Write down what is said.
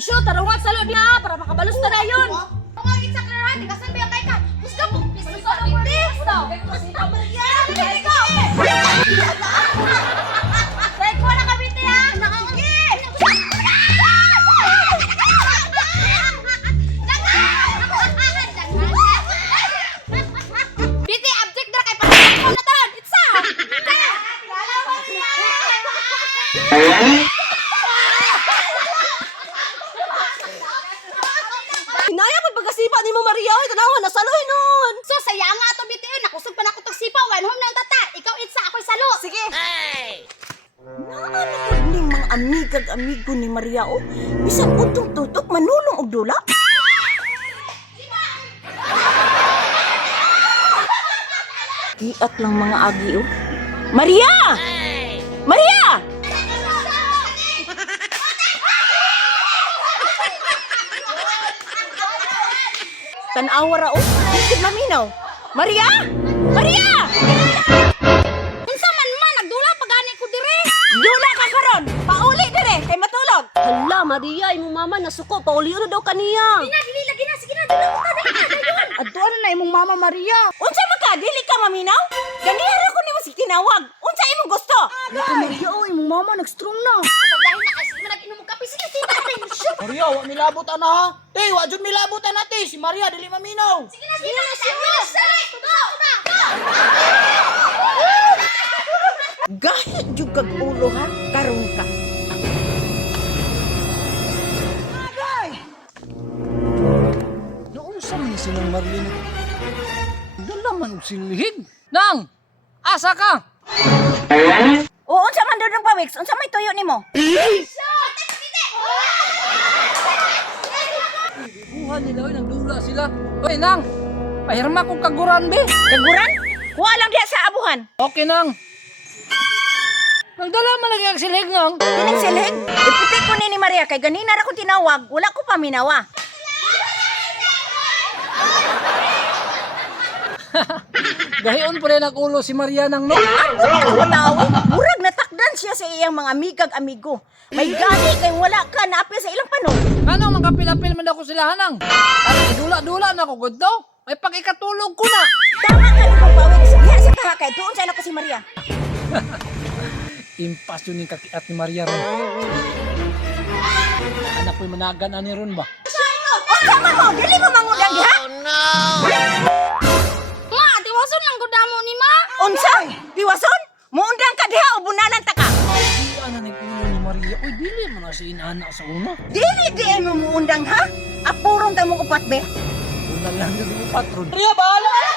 Shoot, tarawat sa loob niya para makabalos na na yun. Pangagin sa klarahan, ikasan ba yung kay ka? Gusto mo, gusto mo, gusto mo. Yan, ko! Say ko na kabiti ha! Nakangin! Biti, object na kay pagkakas mo na taon! Itsa! Hinaya pa pagkasipa ni mo, Maria. Ay, tanawan, nasaloy nun. So, saya nga ito, biti. Nakusog pa na ko sipa. One home lang tata. Ikaw, Itsa, ako'y salo. Sige. Naano ko ning mga amigag-amigo ni Maria, oh. Bisan untong tutok, manulong og dula. Iat lang mga agi, oh. Maria! Maria! Tanawa ra, oh. Dikit maminaw. Maria! Maria! Unsa man man, nagdula pagani ko dire. Dula ka karon. Pauli dire kay matulog. Hala, Maria, imong mama nasuko. Pauli na daw kaniya. Dili lagi na, sige na, dula ko ta dayon. Adto na imong mama Maria. Unsa man ka dili ka maminaw? Ganihara ko nimo si tinawag. Unsa imong gusto? Naku, Maria, oh, imong mama nag-strong na. Dahil na kasi nag-inom mo kape, sige, sige na, shoot. Maria, wa milabot ana ha. Te, wa jud milabot ana te. Si Maria dili maminaw. Sige na, sige na, sige na. Gahit jud kag ulo ha, karon ka. Noon sa man silang Maria na. Dala man og silhig. Nang, asa ka? O unsa man dudong pawix? Unsa may tuyo nimo? Buha nila oy nagdula sila. Oy nang, pahirma kong kaguran be. Kaguran? Kuha lang diha sa abuhan. Okay nang. Nagdala man lagi ang silhig nang. Kining silhig. Iputi ko ni Maria kay ganina ra ko tinawag, wala ko pa minawa. Gahion pa rin ang ulo si Maria nang no. Wala murag natakdan siya sa iyang mga amigag-amigo. May gani kay wala ka naapil sa ilang panon. Ano makapilapil man ako sila hanang. At dula-dula na ko gud daw. May pag-ikatulog ko na. Tama ka ni pawix. Diha sa taha kay tuon sa ko si Maria. Impas yun yung kakiat ni Maria ron. Anak ko'y managan ani ron ba? Unsa man mo? Dili mo mangudang diha? Ma, tiwason lang gudamo ni ma. Unsa? Tiwason? Muundang ka diha o bunalan ta ka? Di ana nag-ulo ni Maria. Uy, dili man na si inana sa una. Dili mo muundang ha? Apurong ta mo upat be. Una lang yun yung patron. Maria, bahala!